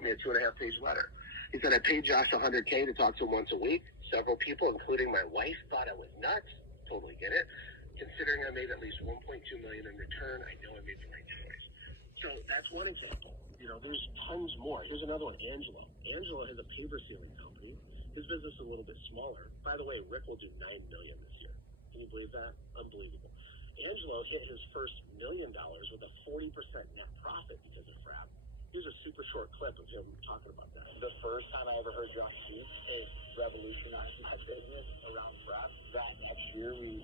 wrote me a 2.5-page letter. He said, I paid Josh $100K to talk to him once a week. Several people, including my wife, thought I was nuts. Totally get it. Considering I made at least $1.2 million in return, I know I made the right choice. So that's one example. There's tons more. Here's another one, Angelo. Angelo has a paver sealing company. His business is a little bit smaller. By the way, Rick will do $9 million this year. Can you believe that? Unbelievable. Angelo hit his first $1 million with a 40% net profit because of FRAP. Here's a super short clip of him talking about that. The first time I ever heard Josh speak, it revolutionized my business around FRAP. That next year, we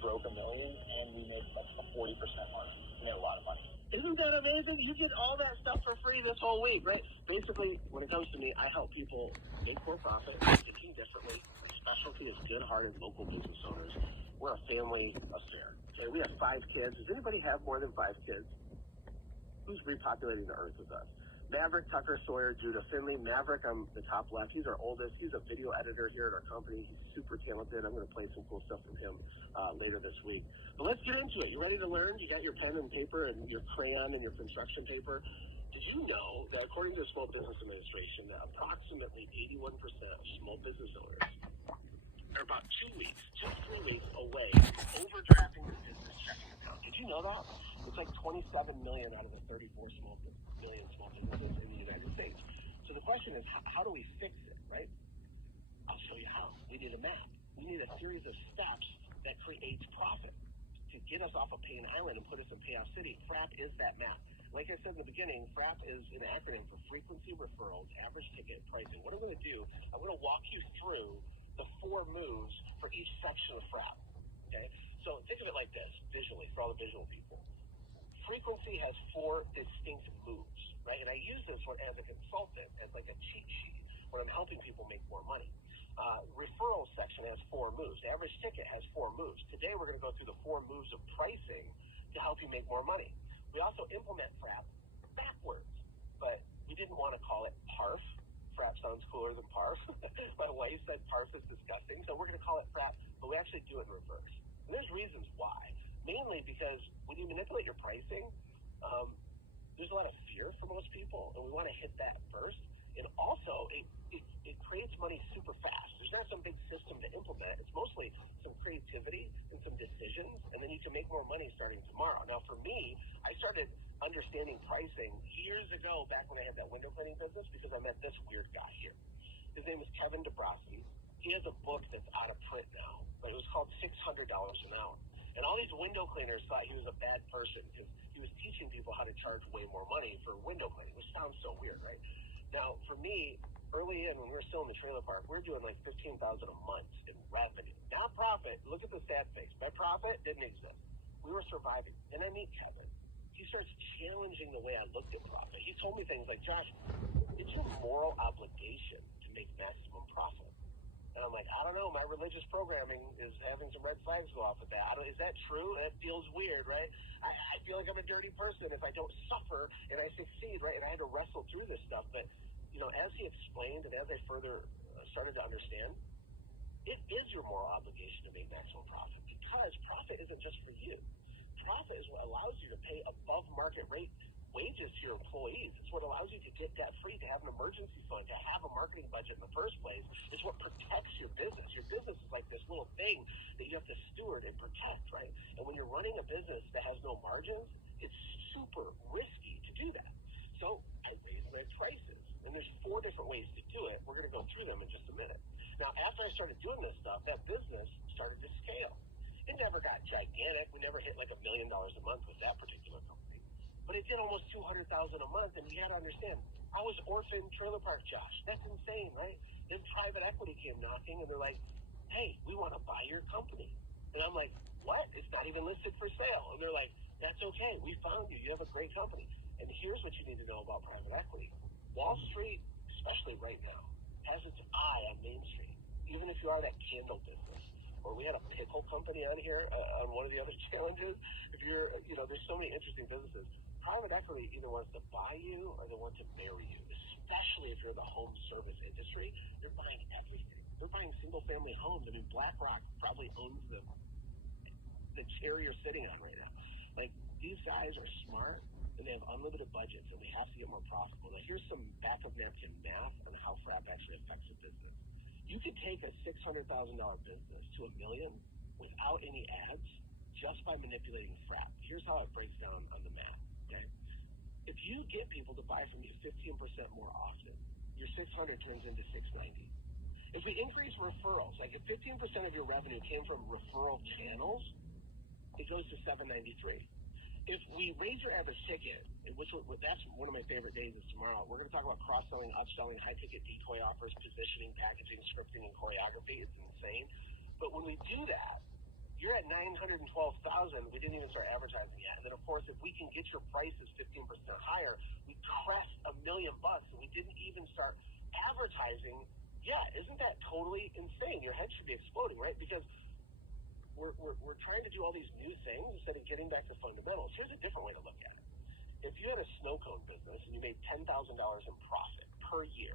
broke $1 million, and we made like a 40% margin. We made a lot of money. Isn't that amazing? You get all that stuff for free this whole week, right? Basically, when it comes to me, I help people make more profit, thinking differently. My specialty is good-hearted local business owners. We're a family affair. Okay, we have 5 kids. Does anybody have more than 5 kids? Who's repopulating the earth with us? Maverick, Tucker, Sawyer, Judah, Finley. Maverick, on the top left, he's our oldest. He's a video editor here at our company. He's super talented. I'm going to play some cool stuff from him later this week. But let's get into it. You ready to learn? You got your pen and paper and your crayon and your construction paper? Did you know that according to the Small Business Administration, that approximately 81% of small business owners are about 2 weeks, 2 to 3 weeks away from overdrafting their business checking account? Did you know that? It's like 27 million out of the 34 million small businesses in the United States. So the question is, how do we fix it, right? I'll show you how. We need a map. We need a series of steps that creates profit to get us off of Pain Island and put us in Payoff City. FRAP is that map. Like I said in the beginning, FRAP is an acronym for frequency, referrals, average ticket, pricing. What I'm going to do, I'm going to walk you through the 4 moves for each section of FRAP. Okay? So think of it like this, visually, for all the visual people. Frequency has 4 distinct moves, right? And I use this one as a consultant, as like a cheat sheet, when I'm helping people make more money. Referral section has 4 moves. Average ticket has 4 moves. Today, we're going to go through the 4 moves of pricing to help you make more money. We also implement FRAP backwards, but we didn't want to call it PARF. FRAP sounds cooler than PARF. My wife said PARF is disgusting, so we're going to call it FRAP, but we actually do it in reverse. And there's reasons why. Mainly because when you manipulate your pricing, there's a lot of fear for most people, and we want to hit that first. And also, it creates money super fast. There's not some big system to implement. It's mostly some creativity and some decisions, and then you can make more money starting tomorrow. Now, for me, I started understanding pricing years ago, back when I had that window cleaning business, because I met this weird guy here. His name is Kevin DeBrosky. He has a book that's out of print now, but it was called $600 an hour. And all these window cleaners thought he was a bad person because he was teaching people how to charge way more money for window cleaning, which sounds so weird, right? Now, for me, early in, when we were still in the trailer park, we were doing like $15,000 a month in revenue. Not profit. Look at the sad face. My profit didn't exist. We were surviving. Then I meet Kevin. He starts challenging the way I looked at profit. He told me things like, Josh, it's your moral obligation to make maximum profit. And I'm like, I don't know. My religious programming is having some red flags go off with that. Is that true? That feels weird, right? I feel like I'm a dirty person if I don't suffer and I succeed, right? And I had to wrestle through this stuff. But, as he explained and as I further started to understand, it is your moral obligation to make maximum profit, because profit isn't just for you. Profit is what allows you to pay above market rate wages to your employees. It's what allows you to get debt free, to have an emergency fund, to have a marketing budget in the first place. It's what protects your business. Your business is like this little thing that you have to steward and protect, right? And when you're running a business that has no margins, it's super risky to do that. So I raised my prices. And there's 4 different ways to do it. We're going to go through them in just a minute. Now, after I started doing this stuff, that business started to scale. It never got gigantic. We never hit like $1 million a month with that particular company. But it did almost $200,000 a month. And you got to understand, I was orphan trailer park Josh. That's insane, right? Then private equity came knocking, and they're like, hey, we want to buy your company. And I'm like, what? It's not even listed for sale. And they're like, that's okay. We found you. You have a great company. And here's what you need to know about private equity. Wall Street, especially right now, has its eye on Main Street. Even if you are that candle business, or we had a pickle company on here on one of the other challenges. If you're, there's so many interesting businesses. Private equity either wants to buy you or they want to bury you, especially if you're in the home service industry. They're buying everything. They're buying single-family homes. I mean, BlackRock probably owns the chair you're sitting on right now. Like, these guys are smart, and they have unlimited budgets, and we have to get more profitable. Now, here's some back-of-napkin math on how FRAP actually affects a business. You could take a $600,000 business to $1 million without any ads just by manipulating FRAP. Here's how it breaks down on the math, okay? If you get people to buy from you 15% more often, your 600 turns into 690. If we increase referrals, like if 15% of your revenue came from referral channels, it goes to 793. If we raise your average ticket, that's one of my favorite days is tomorrow. We're going to talk about cross-selling, upselling, high-ticket decoy offers, positioning, packaging, scripting, and choreography. It's insane. But when we do that, you're at 912,000. We didn't even start advertising yet. And then, of course, if we can get your prices 15% higher, we crest $1 million, and we didn't even start advertising. Yeah, isn't that totally insane? Your head should be exploding, right? Because we're trying to do all these new things instead of getting back to fundamentals. Here's a different way to look at it. If you had a snow cone business and you made $10,000 in profit per year,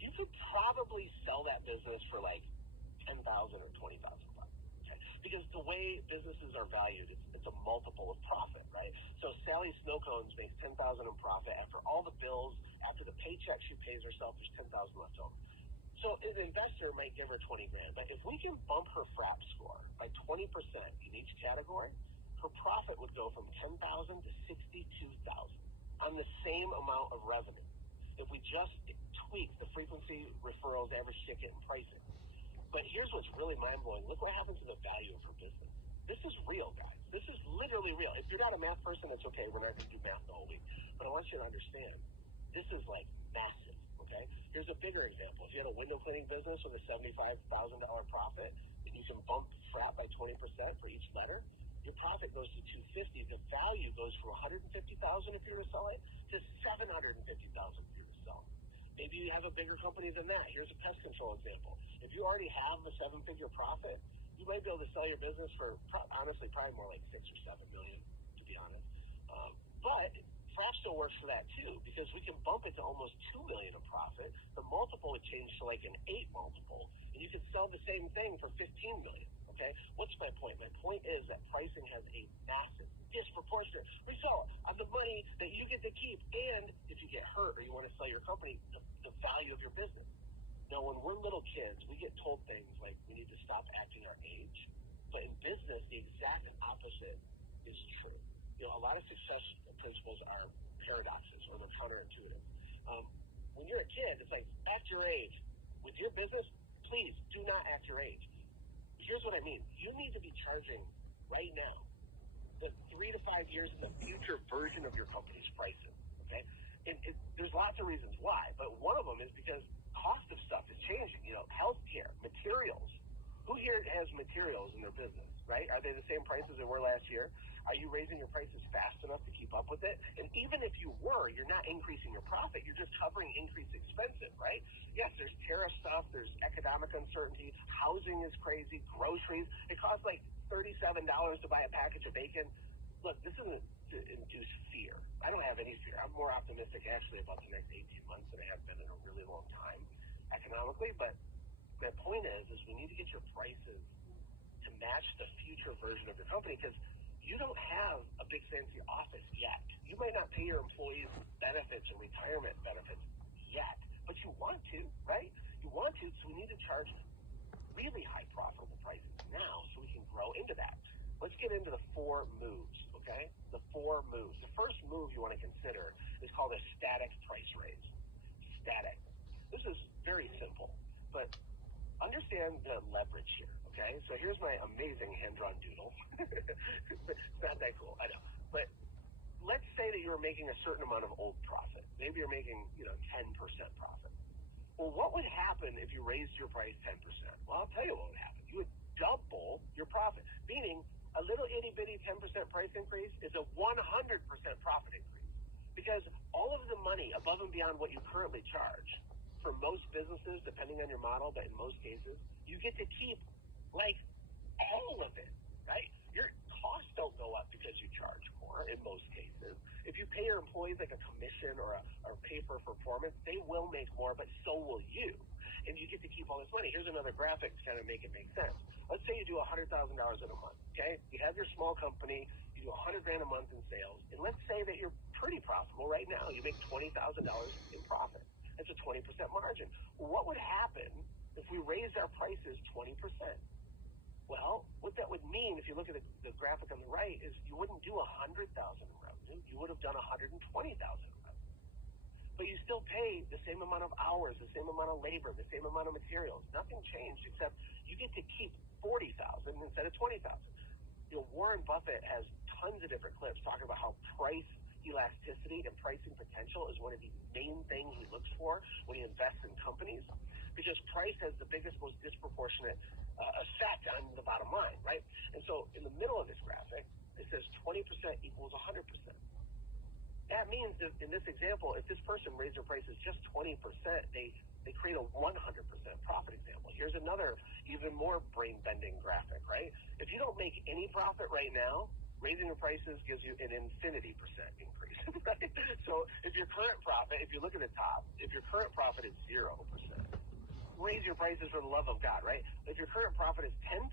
you could probably sell that business for like $10,000 or $20,000. Okay? Because the way businesses are valued, it's a multiple of profit, right? So Sally Snow Cones makes $10,000 in profit. After all the bills, after the paycheck she pays herself, there's $10,000 left over. So an investor might give her $20,000, but if we can bump her FRAP score by 20% in each category, her profit would go from $10,000 to $62,000 on the same amount of revenue. If we just tweak the frequency, referrals, average ticket, and pricing. But here's what's really mind-blowing. Look what happens to the value of her business. This is real, guys. This is literally real. If you're not a math person, it's okay. We're not going to do math the whole week. But I want you to understand, this is like massive. Okay? Here's a bigger example. If you had a window cleaning business with a $75,000 profit, and you can bump FRAP by 20% for each letter, your profit goes to $250,000. The value goes from $150,000 if you were to sell it to $750,000 if you were to sell it. Maybe you have a bigger company than that. Here's a pest control example. If you already have a 7-figure profit, you might be able to sell your business for honestly probably more like $6 or $7 million, to be honest. But FRAP still works for that too, because we can bump it to almost $2 million in profit. The multiple would change to like an 8 multiple, and you could sell the same thing for $15 million. Okay, what's my point? My point is that pricing has a massive, disproportionate result on the money that you get to keep, and if you get hurt or you want to sell your company, the value of your business. Now, when we're little kids, we get told things like we need to stop acting our age, but in business, the exact opposite is true. You know, a lot of success principles are paradoxes or they're counterintuitive. When you're a kid, it's like, act your age. With your business, please do not act your age. Here's what I mean. You need to be charging right now the 3 to 5 years in the future version of your company's prices, okay? And there's lots of reasons why, but one of them is because cost of stuff is changing. You know, healthcare, materials. Who here has materials in their business, right? Are they the same prices they were last year? Are you raising your prices fast enough to keep up with it? And even if you were, you're not increasing your profit. You're just covering increased expenses, right? Yes, there's tariff stuff. There's economic uncertainty. Housing is crazy. Groceries. It costs like $37 to buy a package of bacon. Look, this isn't to induce fear. I don't have any fear. I'm more optimistic actually about the next 18 months than I have been in a really long time economically. But my point is we need to get your prices to match the future version of your company, because you don't have a big fancy office yet. You might not pay your employees benefits and retirement benefits yet, but you want to, right? You want to, so we need to charge really high profitable prices now so we can grow into that. Let's get into the 4 moves, okay? The 4 moves. The first move you want to consider is called a static price raise. Static. This is very simple, but understand the leverage here, okay? So here's my amazing hand-drawn doodle. It's not that cool, I know. But let's say that you're making a certain amount of old profit. Maybe you're making, 10% profit. Well, what would happen if you raised your price 10%? Well, I'll tell you what would happen. You would double your profit, meaning a little itty-bitty 10% price increase is a 100% profit increase, because all of the money above and beyond what you currently charge, for most businesses, depending on your model, but in most cases, you get to keep like all of it, right? Your costs don't go up because you charge more in most cases. If you pay your employees like a commission or pay for performance, they will make more, but so will you. And you get to keep all this money. Here's another graphic to kind of make it make sense. Let's say you do $100,000 in a month, okay? You have your small company, you do $100,000 a month in sales, and let's say that you're pretty profitable right now. You make $20,000 in profit. That's a 20% margin. Well, what would happen if we raised our prices 20%? Well, what that would mean, if you look at the graphic on the right, is you wouldn't do $100,000 in revenue. You would have done $120,000 in revenue. But you still pay the same amount of hours, the same amount of labor, the same amount of materials. Nothing changed except you get to keep $40,000 instead of $20,000. Warren Buffett has tons of different clips talking about how price elasticity and pricing potential is one of the main things he looks for when he invests in companies, because price has the biggest, most disproportionate effect on the bottom line, right? And so in the middle of this graphic, it says 20% equals 100%. That means that in this example, if this person raised their prices just 20%, they create a 100% profit example. Here's another even more brain-bending graphic, right? If you don't make any profit right now, raising your prices gives you an infinity percent increase, right? So if your current profit, if you look at the top, if your current profit is 0%, raise your prices for the love of God, right? If your current profit is 10%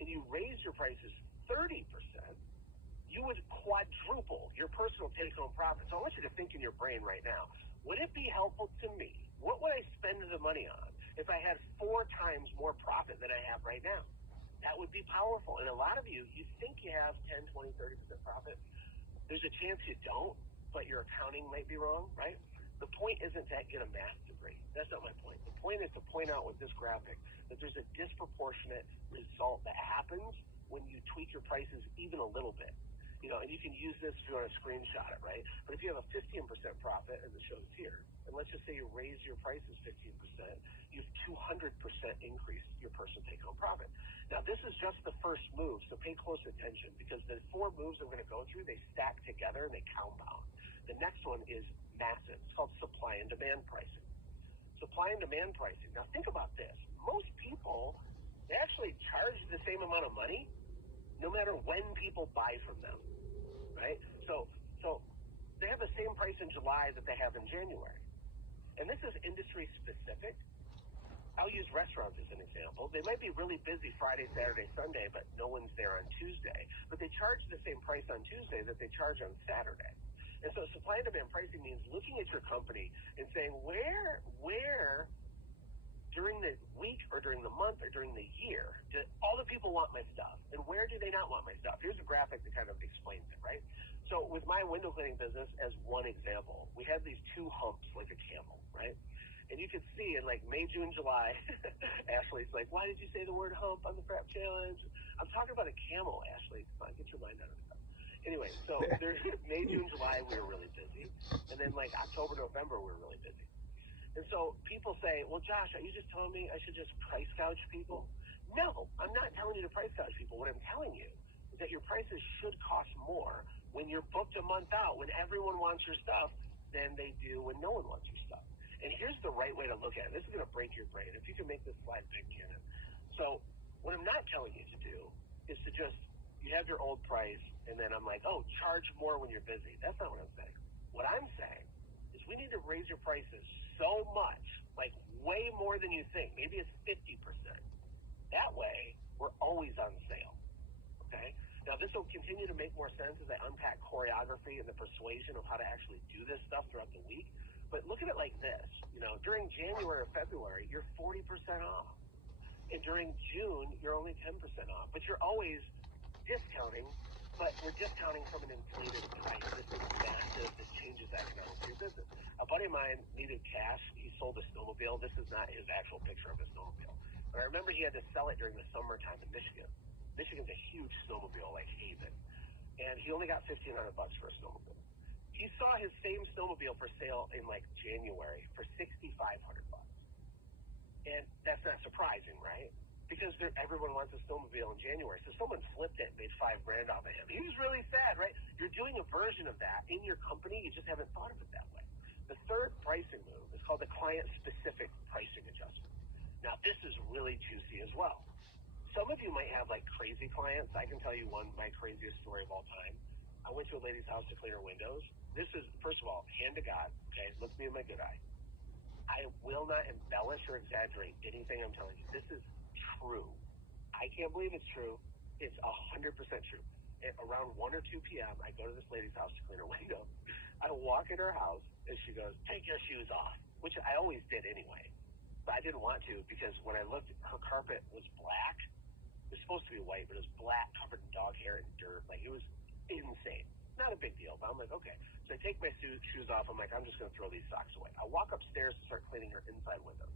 and you raise your prices 30%, you would quadruple your personal take-home profit. So I want you to think in your brain right now, would it be helpful to me? What would I spend the money on if I had 4 times more profit than I have right now? That would be powerful. And a lot of you think you have 10, 20, 30% profit. There's a chance you don't, but your accounting might be wrong, right? The point isn't to get a math degree. That's not my point. The point is to point out with this graphic that there's a disproportionate result that happens when you tweak your prices even a little bit. And you can use this if you want to screenshot it, right? But if you have a 15% profit, as it shows here, and let's just say you raise your prices 15%, you've 200% increased your personal take-home profit. Now, this is just the first move, so pay close attention, because the 4 moves I'm going to go through, they stack together and they compound. The next one is massive. It's called supply and demand pricing. Supply and demand pricing. Now, think about this. Most people, they actually charge the same amount of money no matter when people buy from them, right? So they have the same price in July that they have in January. And this is industry specific. I'll use restaurants as an example. They might be really busy Friday, Saturday, Sunday, but no one's there on Tuesday. But they charge the same price on Tuesday that they charge on Saturday. And so supply and demand pricing means looking at your company and saying, where during the week or during the month or during the year do all the people want my stuff, and where do they not want my stuff? Here's a graphic that kind of explains it, right? So with my window cleaning business, as one example, we have these 2 humps like a camel, right? And you can see in like May, June, July, Ashley's like, why did you say the word hump on the FRAP challenge? I'm talking about a camel, Ashley. Come on, get your mind out of it. Anyway, so there's May, June, July, we were really busy. And then like October, November, we were really busy. And so people say, well, Josh, are you just telling me I should just price gouge people? No, I'm not telling you to price gouge people. What I'm telling you is that your prices should cost more when you're booked a month out, when everyone wants your stuff, than they do when no one wants your stuff. And here's the right way to look at it. This is going to break your brain. If you can make this slide big, Cannon. So what I'm not telling you to do is to just, you have your old price, and then I'm like, oh, charge more when you're busy. That's not what I'm saying. What I'm saying is we need to raise your prices so much, like way more than you think. Maybe it's 50%. That way, we're always on sale, okay? Now, this will continue to make more sense as I unpack choreography and the persuasion of how to actually do this stuff throughout the week. But look at it like this. During January or February, you're 40% off. And during June, you're only 10% off. But you're always discounting, but we're discounting from an inflated price. This is massive. This changes the economics of your business. A buddy of mine needed cash. He sold a snowmobile. This is not his actual picture of a snowmobile. But I remember he had to sell it during the summertime in Michigan. Michigan's a huge snowmobile, like haven. And he only got $1,500 for a snowmobile. He saw his same snowmobile for sale in like January for $6,500. And that's not surprising, right? Because everyone wants a snowmobile in January. So someone flipped it and made $5,000 off of him. He was really sad, right? You're doing a version of that in your company. You just haven't thought of it that way. The third pricing move is called the client-specific pricing adjustment. Now, this is really juicy as well. Some of you might have like crazy clients. I can tell you my craziest story of all time. I went to a lady's house to clean her windows. This is, first of all, hand to God, okay? Look me in my good eye. I will not embellish or exaggerate anything I'm telling you. This is true. I can't believe it's true. It's 100% true. at around 1 or 2 p.m., I go to this lady's house to clean her window. I walk in her house, and she goes, "Take your shoes off," which I always did anyway. But I didn't want to because when I looked, her carpet was black. It was supposed to be white, but it was black, covered in dog hair and dirt. Like, it was insane. Not a big deal, but I'm like, okay. So I take my shoes off. I'm like, I'm just going to throw these socks away. I walk upstairs to start cleaning her inside windows.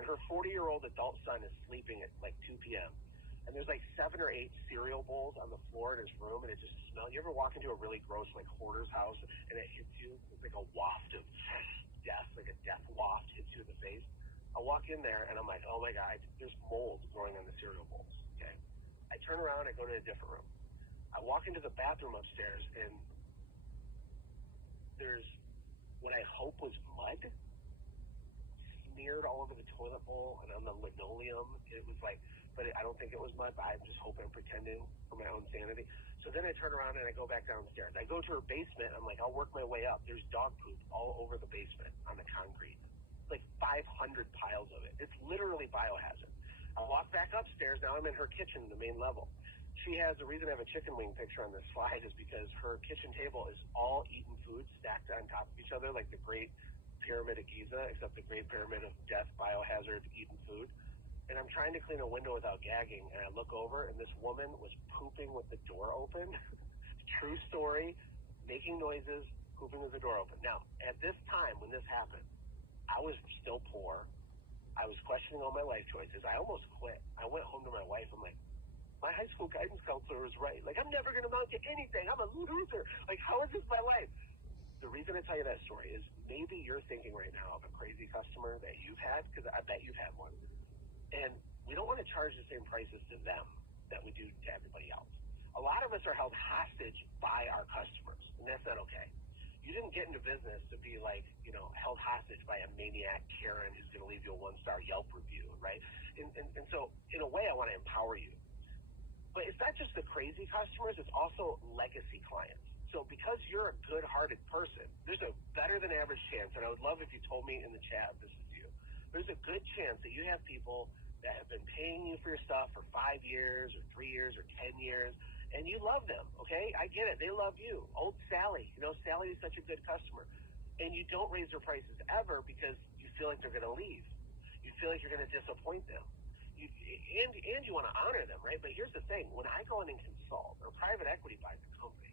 And her 40-year-old adult son is sleeping at like 2 p.m. And there's like 7 or 8 cereal bowls on the floor in his room, and it just smells. You ever walk into a really gross, like, hoarder's house, and it hits you? It's like a waft of death, like a death waft hits you in the face. I walk in there, and I'm like, oh, my God, there's mold growing on the cereal bowls, okay? I turn around, I go to a different room. I walk into the bathroom upstairs, and there's what I hope was mud smeared all over the toilet bowl and on the linoleum. It was like, but I don't think it was mud, but I'm just hoping, I'm pretending for my own sanity. So then I turn around and I go back downstairs. I go to her basement. I'm like, I'll work my way up. There's dog poop all over the basement on the concrete. Like 500 piles of it. It's literally biohazard. I walk back upstairs. Now I'm in her kitchen, the main level. She has, the reason I have a chicken wing picture on this slide is because her kitchen table is all eaten foods stacked on top of each other, like the Great Pyramid of Giza, except the Great Pyramid of death, biohazard, eaten food. And I'm trying to clean a window without gagging, and I look over, and this woman was pooping with the door open. True story, making noises, pooping with the door open. Now, at this time, when this happened, I was still poor. I was questioning all my life choices. I almost quit. I went home to my wife. I'm like, my high school guidance counselor was right. Like, I'm never going to amount to anything. I'm a loser. Like, how is this my life? The reason I tell you that story is maybe you're thinking right now of a crazy customer that you've had, because I bet you've had one. And we don't want to charge the same prices to them that we do to everybody else. A lot of us are held hostage by our customers, and that's not okay. You didn't get into business to be like, held hostage by a maniac Karen who's going to leave you a 1-star Yelp review, right? And so, in a way, I want to empower you. But it's not just the crazy customers, it's also legacy clients. So because you're a good-hearted person, there's a better than average chance, and I would love if you told me in the chat this is you, there's a good chance that you have people that have been paying you for your stuff for 5 years or 3 years or 10 years, and you love them, okay? I get it. They love you. Old Sally, Sally is such a good customer. And you don't raise their prices ever because you feel like they're going to leave. You feel like you're going to disappoint them. And you want to honor them, right? But here's the thing. When I go in and consult, or private equity buys a company,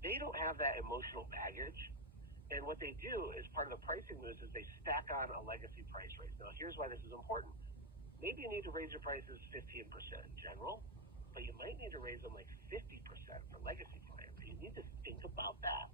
they don't have that emotional baggage. And what they do as part of the pricing moves is they stack on a legacy price raise. Now, here's why this is important. Maybe you need to raise your prices 15% in general, but you might need to raise them like 50% for legacy clients. You need to think about that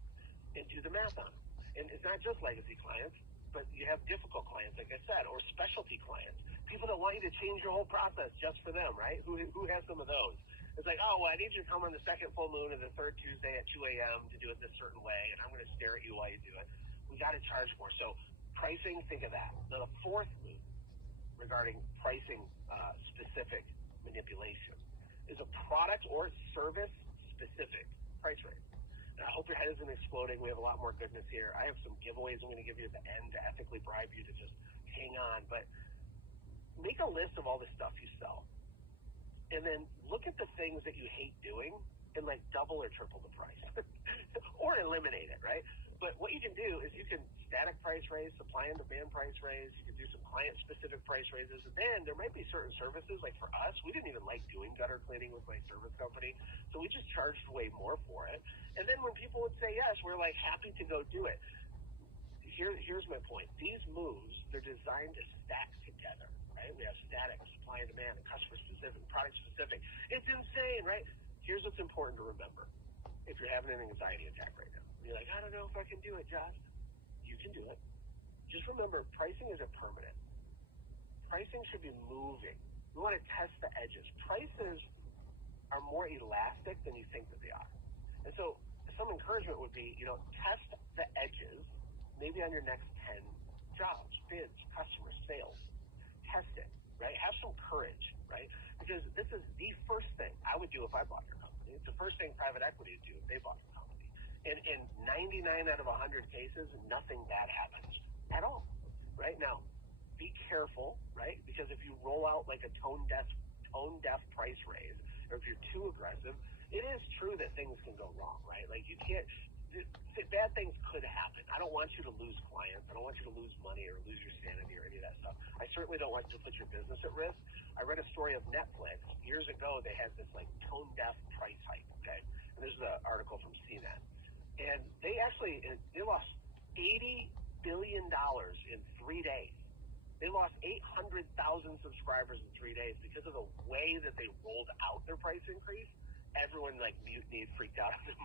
and do the math on it. And it's not just legacy clients, but you have difficult clients, like I said, or specialty clients. People that want you to change your whole process just for them, right? Who has some of those? It's like, oh, well, I need you to come on the second full moon of the third Tuesday at 2 a.m. to do it this certain way, and I'm going to stare at you while you do it. We got to charge more. So pricing, think of that. Now, the fourth move regarding pricing specific manipulation is a product or service specific price raise. And I hope your head isn't exploding. We have a lot more goodness here. I have some giveaways I'm going to give you at the end to ethically bribe you to just hang on. But make a list of all the stuff you sell. And then look at the things that you hate doing and like double or triple the price or eliminate it, right? But what you can do is you can static price raise, supply and demand price raise. You can do some client specific price raises. And then there might be certain services, like for us, we didn't even like doing gutter cleaning with my service company. So we just charged way more for it. And then when people would say yes, we're like happy to go do it. Here's my point. These moves, they're designed to stack together, right? We have static, supply and demand, and customer specific, product specific. It's insane, right? Here's what's important to remember. If you're having an anxiety attack right now, you're like, I don't know if I can do it, Josh. You can do it. Just remember, pricing isn't permanent. Pricing should be moving. We want to test the edges. Prices are more elastic than you think that they are. And so some encouragement would be, test the edges, maybe on your next 10 jobs, bids, customers, sales. Test it, right? Have some courage, right? Because this is the first thing I would do if I bought your company. It's the first thing private equity would do if they bought your company. And in 99 out of 100 cases, nothing bad happens at all, right? Now, be careful, right? Because if you roll out like a tone deaf price raise, or if you're too aggressive, it is true that things can go wrong, right? Like you can't, bad things could happen. I don't want you to lose clients. I don't want you to lose money or lose your sanity or any of that stuff. I certainly don't want you to put your business at risk. I read a story of Netflix. Years ago, they had this like tone-deaf price hike, okay? And this is an article from CNN. And they lost $80 billion in 3 days. They lost 800,000 subscribers in 3 days because of the way that they rolled out their price increase. Everyone like mutinied, freaked out on them.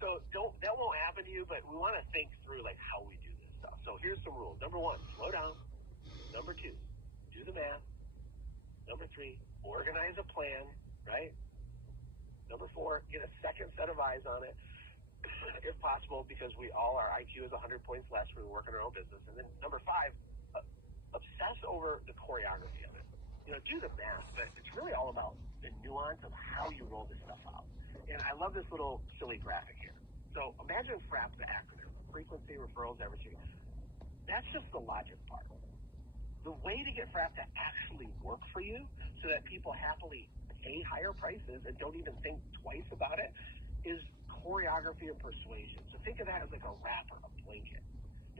So that won't happen to you, but we want to think through like how we do this stuff. So here's some rules. Number 1, slow down. Number 2, do the math. Number 3, organize a plan, right? Number 4, get a second set of eyes on it, if possible, because our IQ is 100 points less when we work in our own business. And then number 5, obsess over the choreography of it. Do the math, but it's really all about the nuance of how you roll this stuff out. And I love this little silly graphic here. So imagine FRAP, the acronym, frequency, referrals, average. That's just the logic part. The way to get FRAP to actually work for you so that people happily pay higher prices and don't even think twice about it is choreography and persuasion. So think of that as like a wrapper, a blanket.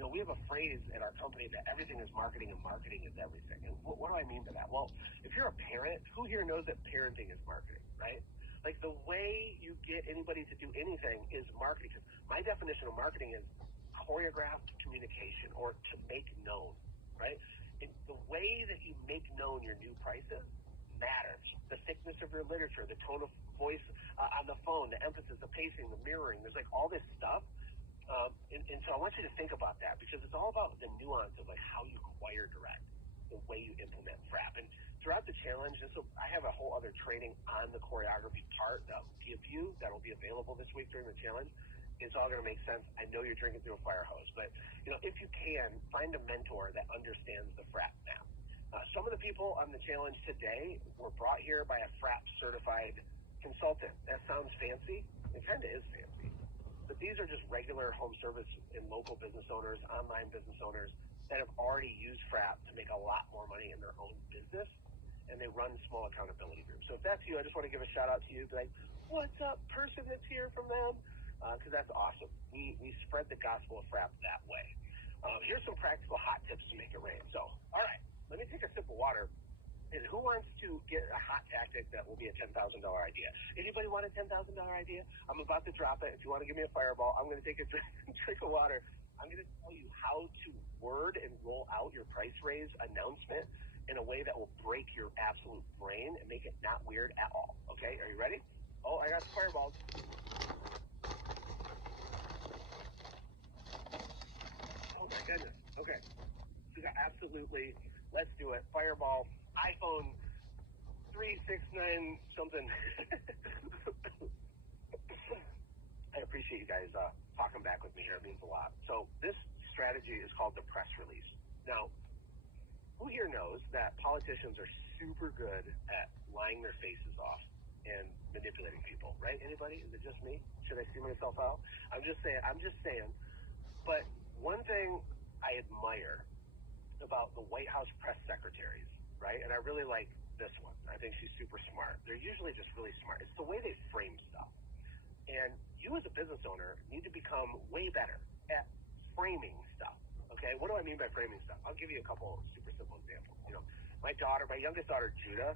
We have a phrase at our company that everything is marketing and marketing is everything. And what do I mean by that? Well, if you're a parent, who here knows that parenting is marketing, right? Like the way you get anybody to do anything is marketing. Because my definition of marketing is choreographed communication or to make known, right? And the way that you make known your new prices matters. The thickness of your literature, the tone of voice on the phone, the emphasis, the pacing, the mirroring. There's like all this stuff. And so I want you to think about that because it's all about the nuance of like how you acquire direct, the way you implement FRAP. And throughout the challenge, I have a whole other training on the choreography part that will give you, that will be available this week during the challenge. It's all going to make sense. I know you're drinking through a fire hose, but if you can, find a mentor that understands the FRAP map. Some of the people on the challenge today were brought here by a FRAP certified consultant. That sounds fancy. It kind of is fancy. But these are just regular home service and local business owners, online business owners that have already used FRAP to make a lot more money in their own business, and they run small accountability groups. So if that's you, I just want to give a shout out to you. Be like, what's up, person that's here from them? Because that's awesome. We spread the gospel of FRAP that way. Here's some practical hot tips to make it rain. So, all right, let me take a sip of water. And who wants to get a hot tactic that will be a $10,000 idea? Anybody want a $10,000 idea? I'm about to drop it. If you want to give me a fireball, I'm going to take a drink of water. I'm going to tell you how to word and roll out your price raise announcement in a way that will break your absolute brain and make it not weird at all. Okay, are you ready? Oh, I got the fireballs. Oh my goodness. Okay. So absolutely. Let's do it. Fireball. iPhone 369 something. I appreciate you guys talking back with me here. It means a lot. So this strategy is called the press release. Now, who here knows that politicians are super good at lying their faces off and manipulating people, right? Anybody? Is it just me? Should I see myself out? I'm just saying. But one thing I admire about the White House press secretaries, right? And I really like this one. I think she's super smart. They're usually just really smart. It's the way they frame stuff. And you as a business owner need to become way better at framing stuff. Okay? What do I mean by framing stuff? I'll give you a couple super simple examples. My youngest daughter, Judah,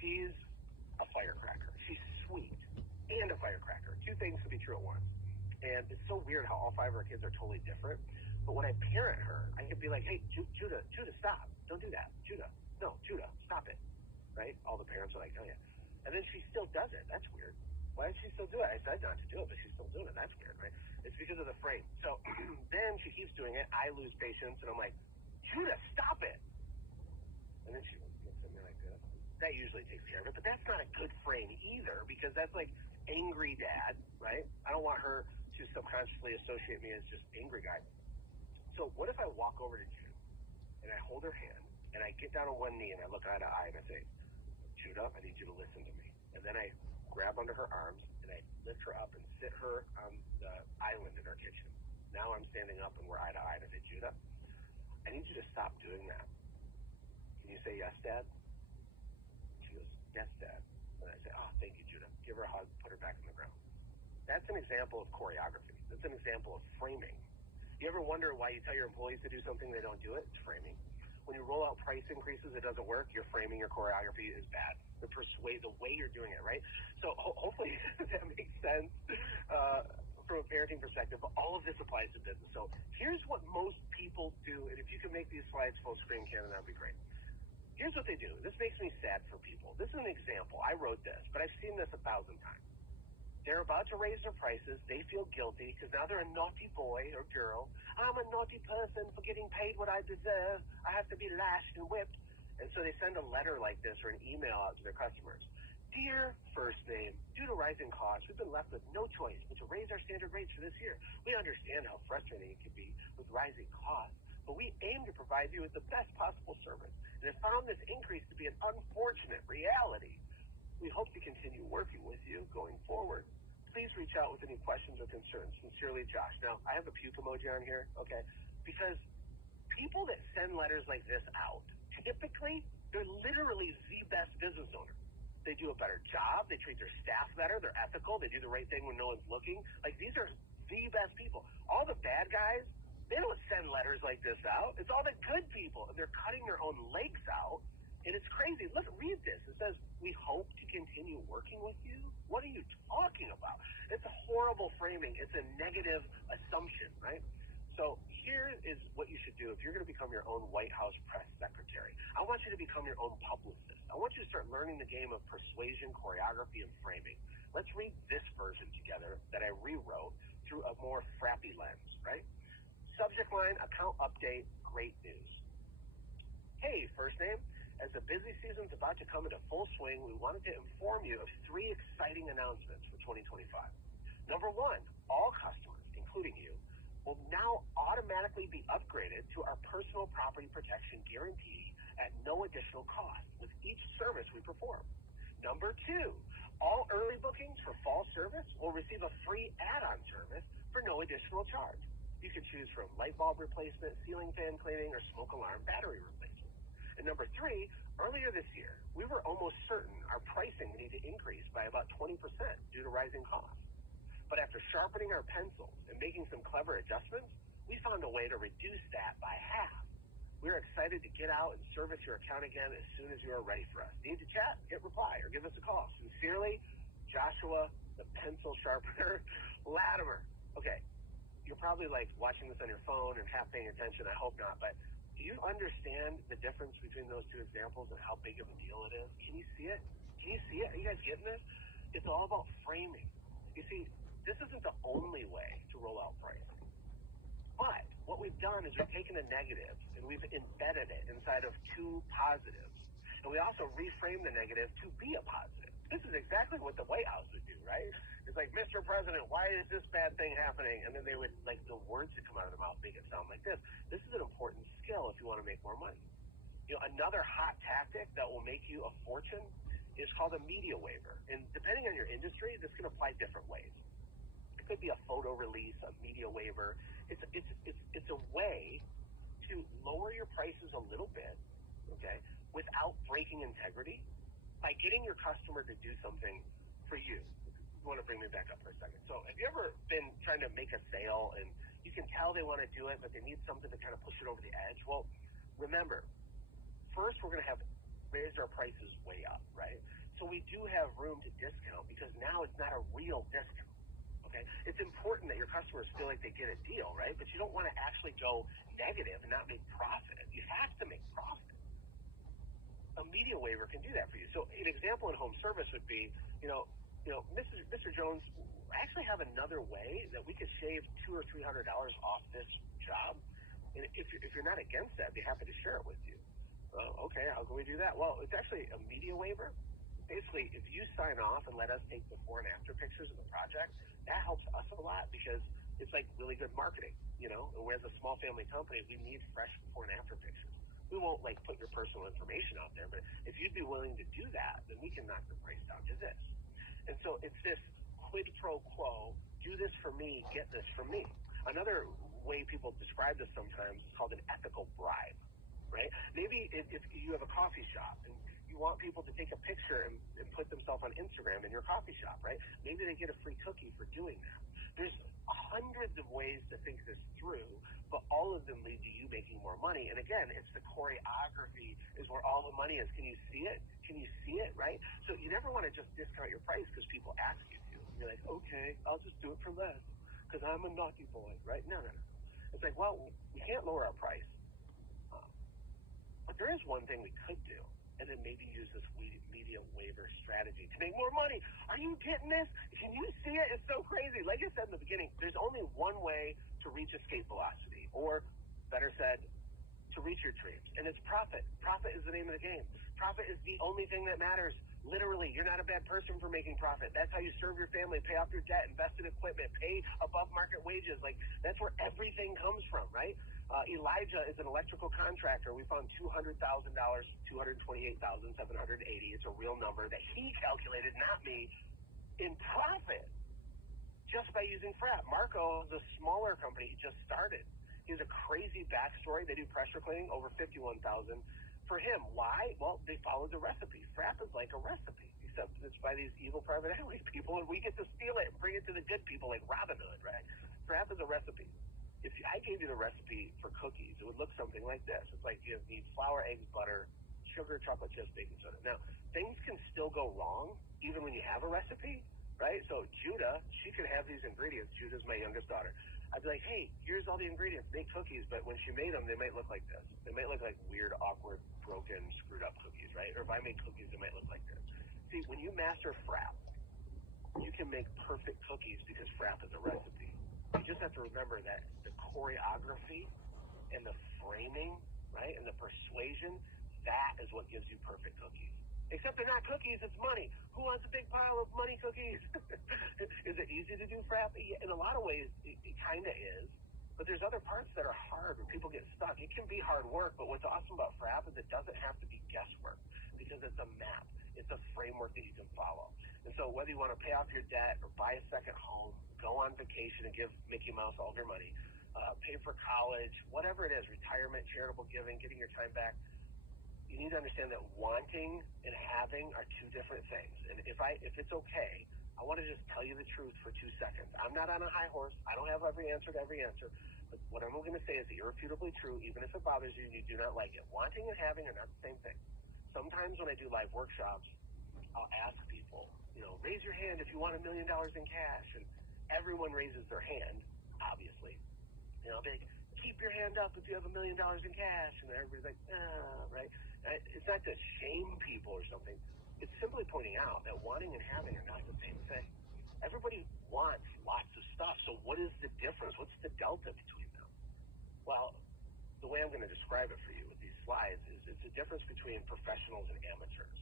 she's a firecracker. She's sweet and a firecracker. Two things to be true at once. And it's so weird how all 5 of our kids are totally different. But when I parent her, I could be like, hey, Judah, stop. Don't do that. Judah, stop it. Right? All the parents are like, oh, yeah. And then she still does it. That's weird. Why did she still do it? I said not to do it, but she's still doing it. That's weird, right? It's because of the frame. So then she keeps doing it. I lose patience, and I'm like, Judah, stop it. And then she looks at me like this. That usually takes care of it. But that's not a good frame either because that's like angry dad, right? I don't want her to subconsciously associate me as just angry guy. So what if I walk over to Judah and I hold her hand and I get down on one knee and I look eye to eye and I say, Judah, I need you to listen to me. And then I grab under her arms and I lift her up and sit her on the island in our kitchen. Now I'm standing up and we're eye to eye and I say, Judah, I need you to stop doing that. Can you say yes, Dad? She goes, yes, Dad. And I say, oh, thank you, Judah. Give her a hug, put her back on the ground. That's an example of choreography. That's an example of framing. You ever wonder why you tell your employees to do something they don't do it? It's framing. When you roll out price increases, it doesn't work. Your framing, your choreography is bad. The way you're doing it, right? So hopefully that makes sense from a parenting perspective. But all of this applies to business. So here's what most people do, and if you can make these slides full screen, Cannon, that'd be great. Here's what they do. This makes me sad for people. This is an example. I wrote this, but I've seen this 1,000 times. They're about to raise their prices. They feel guilty because now they're a naughty boy or girl. I'm a naughty person for getting paid what I deserve. I have to be lashed and whipped. And so they send a letter like this or an email out to their customers. Dear first name, due to rising costs, we've been left with no choice but to raise our standard rates for this year. We understand how frustrating it can be with rising costs, but we aim to provide you with the best possible service and have found this increase to be an unfortunate reality. We hope to continue working with you going forward. Please reach out with any questions or concerns. Sincerely, Josh. Now, I have a puke emoji on here, okay? Because people that send letters like this out, typically, they're literally the best business owners. They do a better job. They treat their staff better. They're ethical. They do the right thing when no one's looking. Like, these are the best people. All the bad guys, they don't send letters like this out. It's all the good people, and they're cutting their own legs out. And it's crazy. Look, read this. It says, we hope to continue working with you. What are you talking about? It's a horrible framing. It's a negative assumption, right? So here is what you should do if you're going to become your own White House press secretary. I want you to become your own publicist. I want you to start learning the game of persuasion, choreography, and framing. Let's read this version together that I rewrote through a more FRAP lens, right? Subject line, account update, great news. Hey, first name. As the busy season's about to come into full swing, we wanted to inform you of 3 exciting announcements for 2025. Number 1, all customers, including you, will now automatically be upgraded to our personal property protection guarantee at no additional cost with each service we perform. Number 2, all early bookings for fall service will receive a free add-on service for no additional charge. You can choose from light bulb replacement, ceiling fan cleaning, or smoke alarm battery replacement. And number 3, earlier this year, we were almost certain our pricing would need to increase by about 20% due to rising costs. But after sharpening our pencils and making some clever adjustments, we found a way to reduce that by half. We're excited to get out and service your account again as soon as you are ready for us. Need to chat? Hit reply or give us a call. Sincerely, Joshua, the pencil sharpener, Latimer. Okay, you're probably like watching this on your phone and half paying attention. I hope not, but do you understand the difference between those 2 examples and how big of a deal it is? Can you see it? Can you see it? Are you guys getting this? It's all about framing. You see, this isn't the only way to roll out pricing. But what we've done is we've taken a negative and we've embedded it inside of 2 positives. And we also reframe the negative to be a positive. This is exactly what the White House would do, right? It's like, Mr. President, why is this bad thing happening? And then they would, like, the words that come out of their mouth make it sound like this. This is an important skill if you want to make more money. You know, another hot tactic that will make you a fortune is called a media waiver. And depending on your industry, this can apply different ways. It could be a photo release, a media waiver. It's a way to lower your prices a little bit, okay, without breaking integrity by getting your customer to do something for you. You want to bring me back up for a second. So have you ever been trying to make a sale and you can tell they want to do it, but they need something to kind of push it over the edge? Well, remember, first we're going to have raised our prices way up, right? So we do have room to discount because now it's not a real discount, okay? It's important that your customers feel like they get a deal, right? But you don't want to actually go negative and not make profit. You have to make profit. A media waiver can do that for you. So an example in home service would be, Mr. Jones, I actually have another way that we could shave $200 or $300 off this job. And if you're not against that, I'd be happy to share it with you. Okay, how can we do that? Well, it's actually a media waiver. Basically, if you sign off and let us take before and after pictures of the project, that helps us a lot because it's like really good marketing, And we're a small family company, we need fresh before and after pictures. We won't like put your personal information out there, but if you'd be willing to do that, then we can knock the price down to this. And so it's this quid pro quo, do this for me, get this from me. Another way people describe this sometimes is called an ethical bribe, right? Maybe if you have a coffee shop and you want people to take a picture and put themselves on Instagram in your coffee shop, right? Maybe they get a free cookie for doing that. There's hundreds of ways to think this through, but all of them lead to you making more money. And again, it's the choreography is where all the money is. Can you see it? Can you see it, right? So you never want to just discount your price because people ask you to. You're like, okay, I'll just do it for less because I'm a naughty boy, right? No. It's like, well, we can't lower our price. But there is one thing we could do, and then maybe use this media waiver strategy to make more money. Are you getting this? Can you see it? It's so crazy. Like I said in the beginning, there's only one way to reach escape velocity, or better said, to reach your dreams, and it's profit. Profit is the name of the game. Profit is the only thing that matters. Literally, you're not a bad person for making profit. That's how you serve your family, pay off your debt, invest in equipment, pay above market wages. Like, that's where everything comes from, right? Elijah is an electrical contractor. We found $200,000, $228,780. It's a real number that he calculated, not me, in profit just by using FRAP. Marco, the smaller company, he just started. He has a crazy backstory. They do pressure cleaning, over $51,000 for him. Why? Well, they followed the recipe. FRAP is like a recipe, except it's by these evil private equity people, and we get to steal it and bring it to the good people like Robin Hood, right? FRAP is a recipe. If I gave you the recipe for cookies, it would look something like this. It's like you need flour, eggs, butter, sugar, chocolate chips, baking soda. Now, things can still go wrong even when you have a recipe, right? So Judah, she could have these ingredients. Judah's my youngest daughter. I'd be like, hey, here's all the ingredients. Make cookies. But when she made them, they might look like this. They might look like weird, awkward, broken, screwed up cookies, right? Or if I made cookies, they might look like this. See, when you master FRAP, you can make perfect cookies because FRAP is a recipe. You just have to remember that the choreography and the framing, right, and the persuasion, that is what gives you perfect cookies. Except they're not cookies, it's money. Who wants a big pile of money cookies? Is it easy to do FRAP? In a lot of ways, it kind of is. But there's other parts that are hard where people get stuck. It can be hard work, but what's awesome about FRAP is it doesn't have to be guesswork because it's a map. It's a framework that you can follow. And so whether you want to pay off your debt or buy a second home, go on vacation and give Mickey Mouse all your money, pay for college, whatever it is, retirement, charitable giving, getting your time back, you need to understand that wanting and having are two different things. And if it's okay, I want to just tell you the truth for 2 seconds. I'm not on a high horse. I don't have every answer to every answer. But what I'm going to say is irrefutably true, even if it bothers you and you do not like it. Wanting and having are not the same thing. Sometimes when I do live workshops, I'll ask people, raise your hand if you want $1 million in cash. And everyone raises their hand, obviously. I'll be like, keep your hand up if you have $1 million in cash. And everybody's like, right? It's not to shame people or something. It's simply pointing out that wanting and having are not the same thing. Everybody wants lots of stuff. So what is the difference? What's the delta between them? Well, the way I'm going to describe it for you with these slides is it's a difference between professionals and amateurs.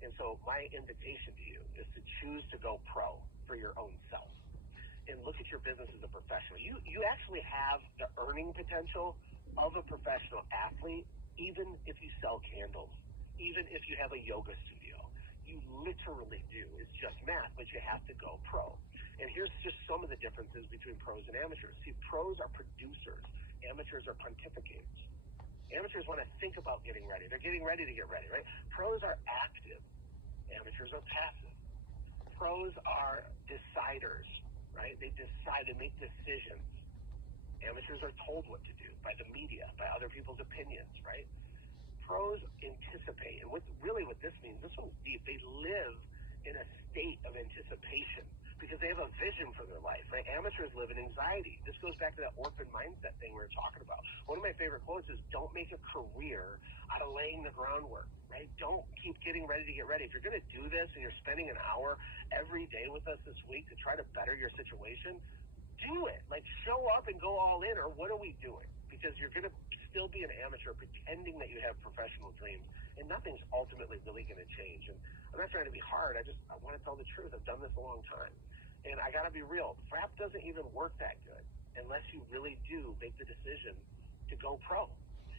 And so my invitation to you is to choose to go pro for your own self and look at your business as a professional. You actually have the earning potential of a professional athlete, even if you sell candles, even if you have a yoga studio. You literally do. It's just math, but you have to go pro. And here's just some of the differences between pros and amateurs. See, pros are producers. Amateurs are pontificators. Amateurs want to think about getting ready. They're getting ready to get ready, right? Pros are active. Amateurs are passive. Pros are deciders, right? They decide, they make decisions. Amateurs are told what to do by the media, by other people's opinions, right? Pros anticipate. And what this means, this one's deep. They live in a state of anticipation because they have a vision for their life, right? Amateurs live in anxiety. This goes back to that orphan mindset thing we were talking about. One of my favorite quotes is, don't make a career out of laying the groundwork, right? Don't keep getting ready to get ready. If you're going to do this and you're spending an hour every day with us this week to try to better your situation, do it. Like, show up and go all in, or what are we doing? Because you're going to still be an amateur pretending that you have professional dreams, and nothing's ultimately really going to change. And I'm not trying to be hard. I want to tell the truth. I've done this a long time. And I got to be real. FRAP doesn't even work that good unless you really do make the decision to go pro.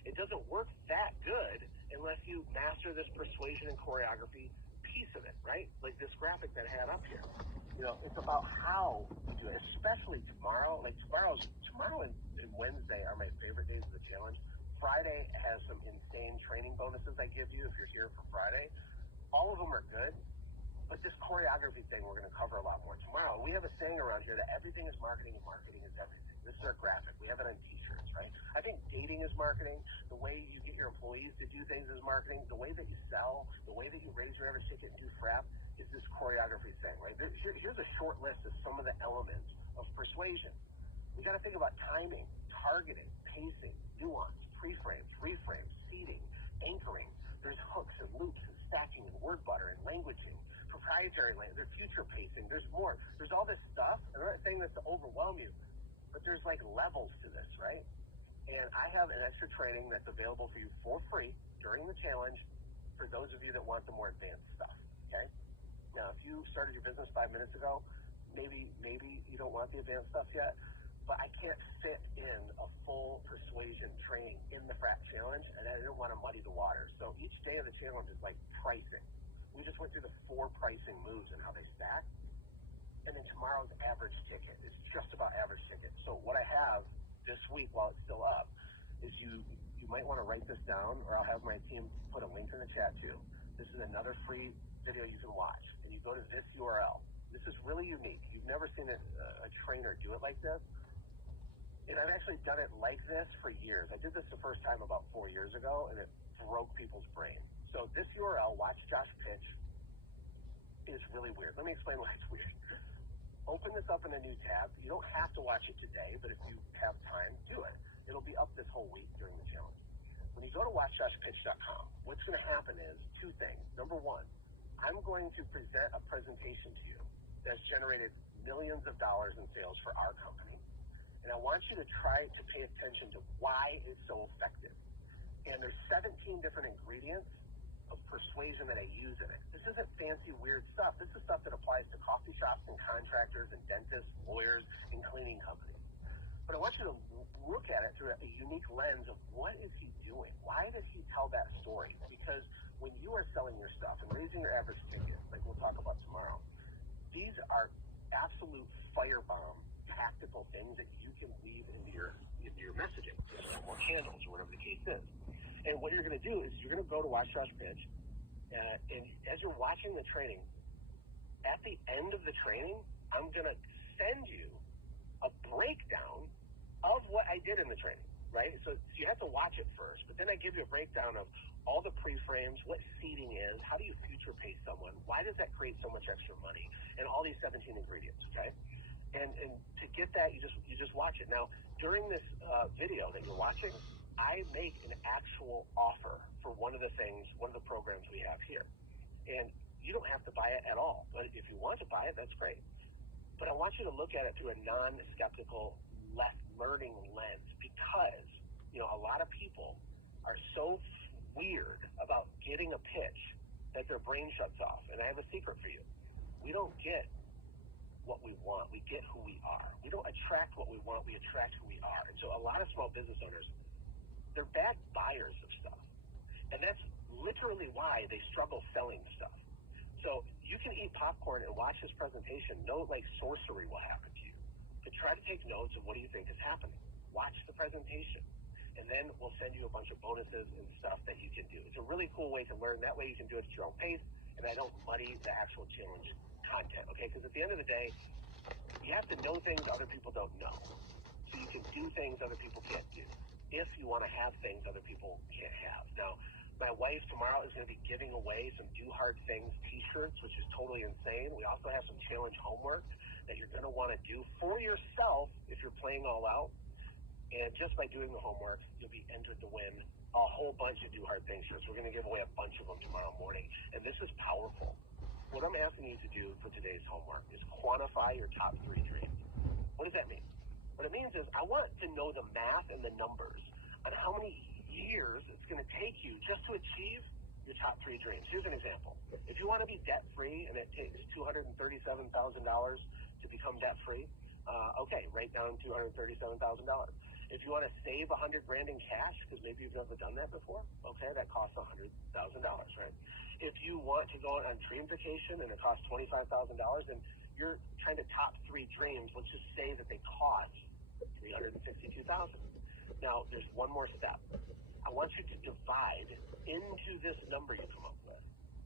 It doesn't work that good unless you master this persuasion and choreography piece of it, right? Like this graphic that I had up here. It's about how you do it, especially tomorrow. Like tomorrow and Wednesday are my favorite days of the challenge. Friday has some insane training bonuses I give you if you're here for Friday. All of them are good, but this choreography thing we're going to cover a lot more tomorrow. We have a saying around here that everything is marketing and marketing is everything. This is our graphic. We have it on t-shirts, right? I think dating is marketing. The way you get your employees to do things is marketing. The way that you sell, the way that you raise your average ticket and do FRAP is this choreography thing, right? Here's a short list of some of the elements of persuasion. We got to think about timing, targeting, pacing, nuance, pre-frames, reframes, seeding, anchoring. There's hooks and loops and stacking and word butter and languaging, proprietary language, there's future pacing, there's more. There's all this stuff. I'm not saying that to overwhelm you, but there's like levels to this, right? And I have an extra training that's available for you for free during the challenge for those of you that want the more advanced stuff, okay? Now, if you started your business 5 minutes ago, maybe you don't want the advanced stuff yet, but I can't fit in a full persuasion training in the FRAP challenge, and I didn't want to muddy the waters. So each day of the challenge is like pricing. We just went through the 4 pricing moves and how they stack. And then tomorrow's average ticket is just about average ticket. So what I have this week while it's still up is you might want to write this down, or I'll have my team put a link in the chat too. This is another free video you can watch. And you go to this URL. This is really unique. You've never seen a trainer do it like this. And I've actually done it like this for years. I did this the first time about 4 years ago, and it broke people's brains. So this URL, Watch Josh Pitch, is really weird. Let me explain why it's weird. Open this up in a new tab. You don't have to watch it today, but if you have time, do it. It'll be up this whole week during the challenge. When you go to watchjoshpitch.com, what's going to happen is 2 things. Number 1, I'm going to present a presentation to you that's generated millions of dollars in sales for our company. And I want you to try to pay attention to why it's so effective. And there's 17 different ingredients of persuasion that I use in it. This isn't fancy, weird stuff. This is stuff that applies to coffee shops and contractors and dentists, lawyers, and cleaning companies. But I want you to look at it through a unique lens of what is he doing? Why does he tell that story? Because when you are selling your stuff and raising your average ticket, like we'll talk about tomorrow, these are absolute firebomb tactical things that you can weave into your messaging, just like more candles or whatever the case is. And what you're going to do is you're going to go to Watch Josh Pitch, and as you're watching the training, at the end of the training, I'm going to send you a breakdown of what I did in the training, right? So you have to watch it first, but then I give you a breakdown of all the pre-frames, what seeding is, how do you future pace someone, why does that create so much extra money, and all these 17 ingredients, okay? And to get that, you just watch it. Now, during this video that you're watching, I make an actual offer for one of the programs we have here. And you don't have to buy it at all. But if you want to buy it, that's great. But I want you to look at it through a non-skeptical learning lens, because, a lot of people are so weird about getting a pitch that their brain shuts off. And I have a secret for you. We don't get what we want. We get who we are. We don't attract what we want. We attract who we are. And so a lot of small business owners, they're bad buyers of stuff. And that's literally why they struggle selling stuff. So you can eat popcorn and watch this presentation. No, like sorcery will happen to you. But try to take notes of what do you think is happening. Watch the presentation. And then we'll send you a bunch of bonuses and stuff that you can do. It's a really cool way to learn. That way you can do it at your own pace, and I don't muddy the actual challenge content, okay? Because at the end of the day, you have to know things other people don't know. So you can do things other people can't do if you want to have things other people can't have. Now, my wife tomorrow is going to be giving away some Do Hard Things t-shirts, which is totally insane. We also have some challenge homework that you're going to want to do for yourself if you're playing all out. And just by doing the homework, you'll be entered to win a whole bunch of Do Hard Things shirts. We're going to give away a bunch of them tomorrow morning. And this is powerful. What I'm asking you to do for today's homework is quantify your top 3 dreams. What does that mean? What it means is I want to know the math and the numbers on how many years it's going to take you just to achieve your top 3 dreams. Here's an example. If you want to be debt-free and it takes $237,000 to become debt-free, okay, write down $237,000. If you want to save $100,000 in cash, because maybe you've never done that before, okay, that costs $100,000, right? If you want to go on dream vacation and it costs $25,000, and you're trying to top 3 dreams, let's just say that they cost $362,000. Now, there's one more step. I want you to divide into this number you come up with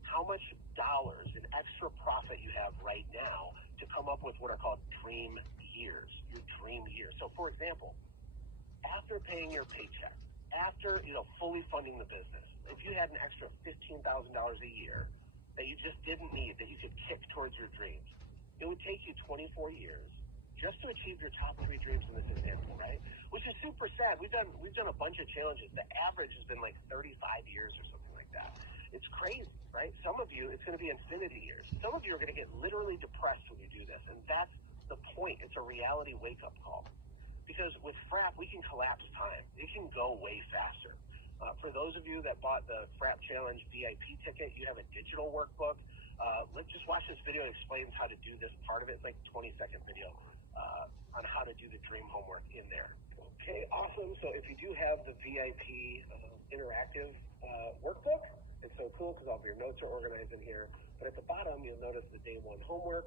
how much dollars in extra profit you have right now to come up with what are called dream years, your dream year. So for example, after paying your paycheck, after fully funding the business, if you had an extra $15,000 a year that you just didn't need, that you could kick towards your dreams, it would take you 24 years just to achieve your top 3 dreams in this example, right? Which is super sad. We've done a bunch of challenges. The average has been like 35 years or something like that. It's crazy, right? Some of you, it's going to be infinity years. Some of you are going to get literally depressed when you do this, and that's the point. It's a reality wake-up call. Because with FRAP, we can collapse time. It can go way faster. For those of you that bought the FRAP Challenge VIP ticket, you have a digital workbook. Let's just watch this video. It explains how to do this part of it. It's like a 20-second video on how to do the dream homework in there. Okay, awesome. So if you do have the VIP interactive workbook, it's so cool because all of your notes are organized in here. But at the bottom, you'll notice the day 1 homework.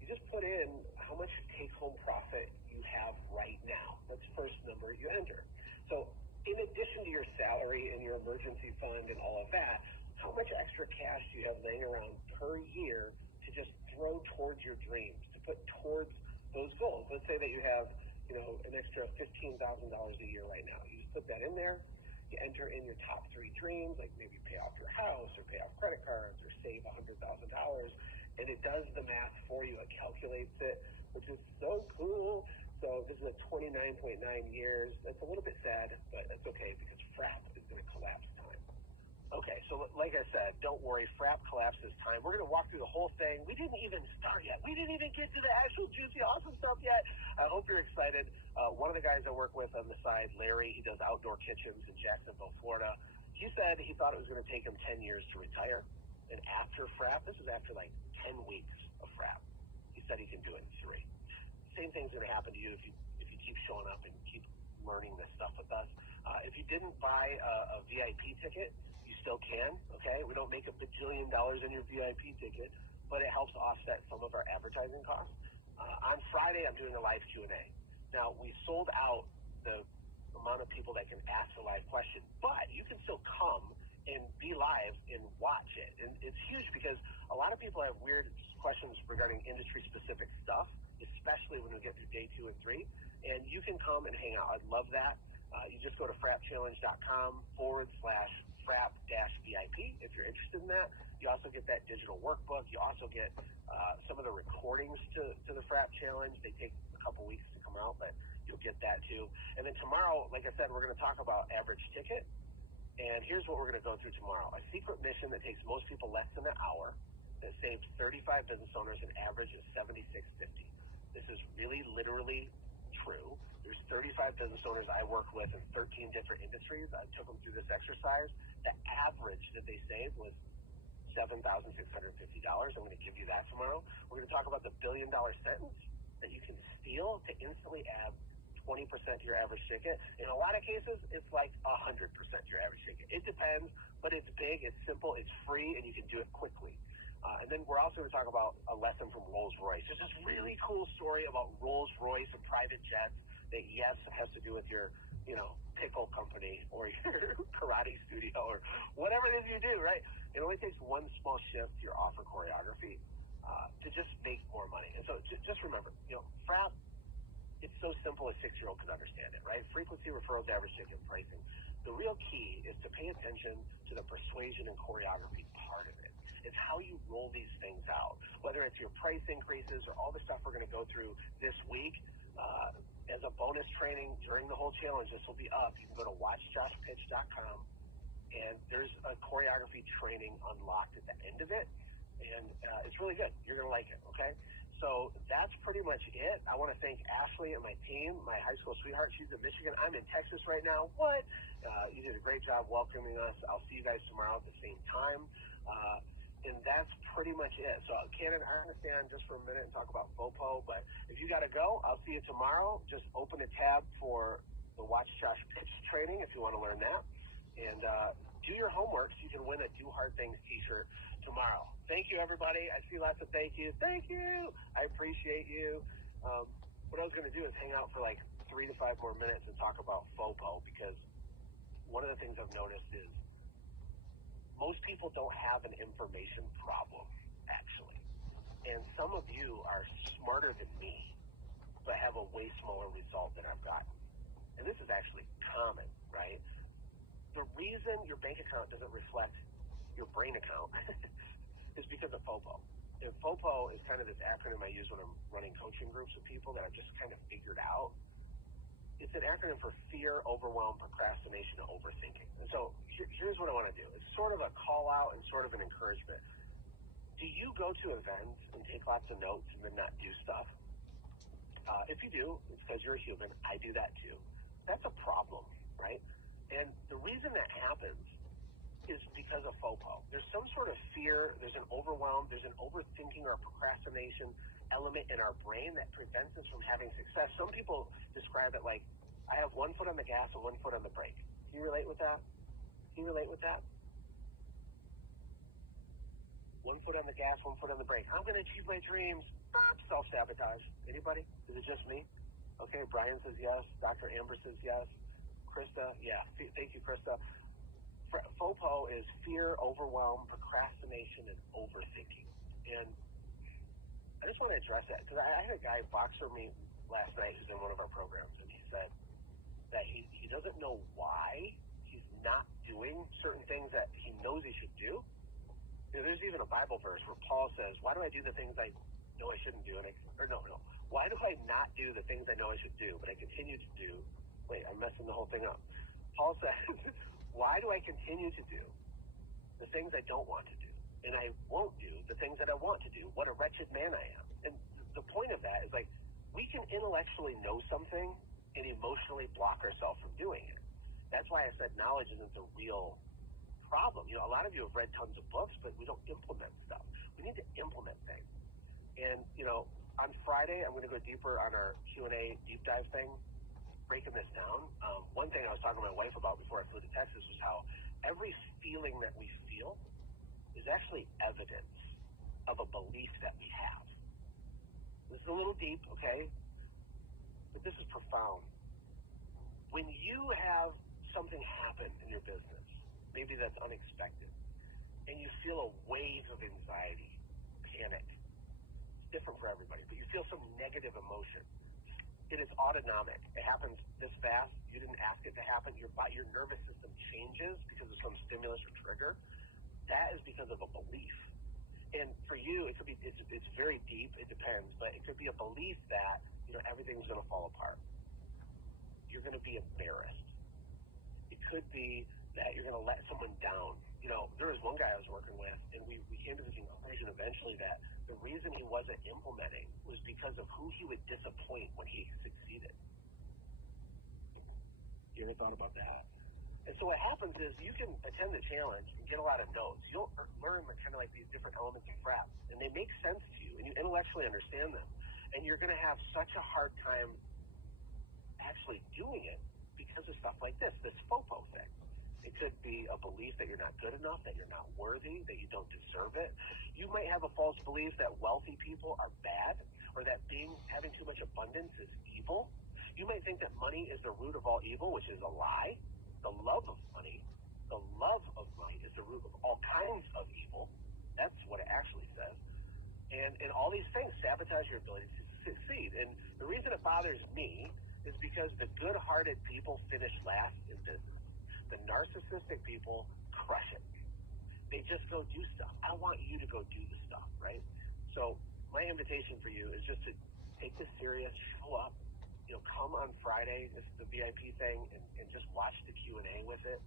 You just put in how much take-home profit you have right now. That's the first number you enter. So in addition to your salary and your emergency fund and all of that, how much extra cash do you have laying around per year to just throw towards your dreams, to put towards those goals? Let's say that you have, an extra $15,000 a year right now. You just put that in there. You enter in your top 3 dreams, like maybe pay off your house or pay off credit cards or save $100,000. And it does the math for you. It calculates it, which is so cool. So this is a 29.9 years. That's a little bit sad, but that's okay because FRAP is going to collapse time. Okay, so like I said, don't worry. FRAP collapses time. We're going to walk through the whole thing. We didn't even start yet. We didn't even get to the actual juicy, awesome stuff yet. I hope you're excited. One of the guys I work with on the side, Larry, he does outdoor kitchens in Jacksonville, Florida. He said he thought it was going to take him 10 years to retire. And after FRAP, this is after like 10 weeks of FRAP, he said he can do it in 3. Same thing's going to happen to you if you keep showing up and keep learning this stuff with us. If you didn't buy a VIP ticket, you still can, okay? We don't make $1 bajillion in your VIP ticket, but it helps offset some of our advertising costs. On Friday, I'm doing a live Q&A. Now, we sold out the amount of people that can ask a live question, but you can still come and be live and watch it. And it's huge because a lot of people have weird questions regarding industry-specific stuff, especially when we get through day 2 and 3. And you can come and hang out. I'd love that. You just go to frapchallenge.com/FRAP-VIP if you're interested in that. You also get that digital workbook. You also get some of the recordings to the FRAP Challenge. They take a couple weeks to come out, but you'll get that too. And then tomorrow, like I said, we're going to talk about average ticket. And here's what we're going to go through tomorrow. A secret mission that takes most people less than an hour, that saves 35 business owners an average of $76.50. This is really literally true. There's 35 business owners I work with in 13 different industries. I took them through this exercise. The average that they saved was $7,650. I'm going to give you that tomorrow. We're going to talk about the $1 billion sentence that you can steal to instantly add 20% to your average ticket. In a lot of cases, it's like 100% to your average ticket. It depends, but it's big, it's simple, it's free, and you can do it quickly. And then we're also going to talk about a lesson from Rolls-Royce. There's this really cool story about Rolls-Royce and private jets that, yes, has to do with your, pickle company or your karate studio or whatever it is you do, right? It only takes one small shift to your offer choreography to just make more money. And so just remember, FRAP, it's so simple a 6-year-old can understand it, right? Frequency, referrals, average ticket, pricing. The real key is to pay attention to the persuasion and choreography part of it. It's how you roll these things out, whether it's your price increases or all the stuff we're going to go through this week. As a bonus training during the whole challenge, this will be up. You can go to watchjoshpitch.com, and there's a choreography training unlocked at the end of it, and it's really good. You're going to like it, okay? So that's pretty much it. I want to thank Ashley and my team, my high school sweetheart. She's in Michigan. I'm in Texas right now. What? You did a great job welcoming us. I'll see you guys tomorrow at the same time. And that's pretty much it. So, Cannon, I'm going to stay on just for a minute and talk about FOPO, but if you got to go, I'll see you tomorrow. Just open a tab for the Watch Josh Pitch training if you want to learn that. And do your homework so you can win a Do Hard Things t-shirt tomorrow. Thank you, everybody. I see lots of thank yous. Thank you. I appreciate you. What I was going to do is hang out for like 3 to 5 more minutes and talk about FOPO, because one of the things I've noticed is most people don't have an information problem, actually. And some of you are smarter than me, but have a way smaller result than I've gotten. And this is actually common, right? The reason your bank account doesn't reflect your brain account is because of FOPO. And FOPO is kind of this acronym I use when I'm running coaching groups with people that I've just kind of figured out. It's an acronym for fear, overwhelm, procrastination, and overthinking. And so here's what I want to do. It's sort of a call out and sort of an encouragement. Do you go to events and take lots of notes and then not do stuff? If you do, it's because you're a human. I do that too. That's a problem, right? And the reason that happens is because of FOPO. There's some sort of fear, there's an overwhelm, there's an overthinking or procrastination element in our brain that prevents us from having success. Some people describe it like, I have 1 foot on the gas and 1 foot on the brake. Can you relate with that? Can you relate with that? 1 foot on the gas, 1 foot on the brake. I'm going to achieve my dreams. Self-sabotage. Anybody? Is it just me? Okay, Brian says yes. Dr. Amber says yes. Krista, yeah. Thank you, Krista. FOPO is fear, overwhelm, procrastination, and overthinking. And I just want to address that because I had a guy boxer me last night who's in one of our programs, and he said that he doesn't know why he's not doing certain things that he knows he should do. You know, there's even a Bible verse where Paul says, why do I do the things I know I shouldn't do? Why do I not do the things I know I should do, but I continue to do? Wait, I'm messing the whole thing up. Paul says, why do I continue to do the things I don't want to do? And I won't do the things that I want to do. What a wretched man I am. And the point of that is like, we can intellectually know something and emotionally block ourselves from doing it. That's why I said knowledge isn't the real problem. You know, a lot of you have read tons of books, but we don't implement stuff. We need to implement things. And, you know, on Friday, I'm going to go deeper on our Q&A deep dive thing, breaking this down. One thing I was talking to my wife about before I flew to Texas was how every feeling that we feel is actually evidence of a belief that we have. This is a little deep, okay? But this is profound. When you have something happen in your business, maybe that's unexpected, and you feel a wave of anxiety, panic, it's different for everybody, but you feel some negative emotion. It is autonomic. It happens this fast. You didn't ask it to happen. Your nervous system changes because of some stimulus or trigger. That is because of a belief. And for you, it could be, it's very deep. It depends, but it could be a belief that, you know, everything's going to fall apart. You're going to be embarrassed. It could be that you're going to let someone down. You know, there was one guy I was working with, and we came to the conclusion eventually that the reason he wasn't implementing was because of who he would disappoint when he succeeded. You ever thought about that? And so what happens is you can attend the challenge and get a lot of notes. You'll learn kind of like these different elements of FRAP, and they make sense to you, and you intellectually understand them. And you're going to have such a hard time actually doing it because of stuff like this FOPO thing. It could be a belief that you're not good enough, that you're not worthy, that you don't deserve it. You might have a false belief that wealthy people are bad, or that having too much abundance is evil. You might think that money is the root of all evil, which is a lie. The love of money is the root of all kinds of evil. That's what it actually says. And all these things sabotage your ability to succeed. And the reason it bothers me is because the good-hearted people finish last in business. The narcissistic people crush it. They just go do stuff. I want you to go do the stuff, right? So my invitation for you is just to take this serious, show up, you know, come on Friday. This is the VIP thing, and just watch the Q&A with it.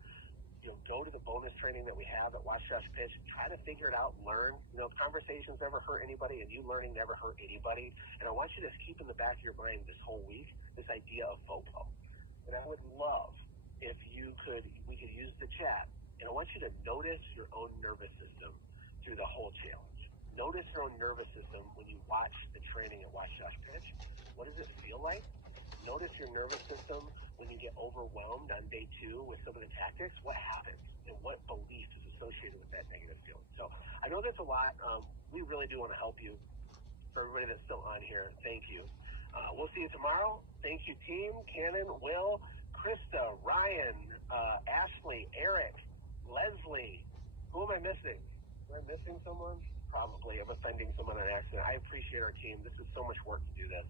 You know, go to the bonus training that we have at Watch Josh Pitch. Try to figure it out and learn. You know, conversations never hurt anybody, and you learning never hurt anybody. And I want you to keep in the back of your mind this whole week this idea of FOPO. And I would love if we could use the chat, and I want you to notice your own nervous system through the whole challenge. Notice your own nervous system when you watch the training at Watch Josh Pitch. What does it feel like? Notice your nervous system when you get overwhelmed on day 2 with some of the tactics. What happens and what belief is associated with that negative feeling? So I know that's a lot. We really do want to help you. For everybody that's still on here, thank you. We'll see you tomorrow. Thank you, team. Cannon, Will, Krista, Ryan, Ashley, Eric, Leslie, Who am I missing? Am I missing someone? Probably. I'm offending someone on accident. I appreciate our team. This is so much work to do this.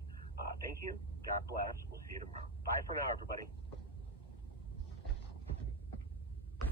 Thank you. God bless. We'll see you tomorrow. Bye for now, everybody.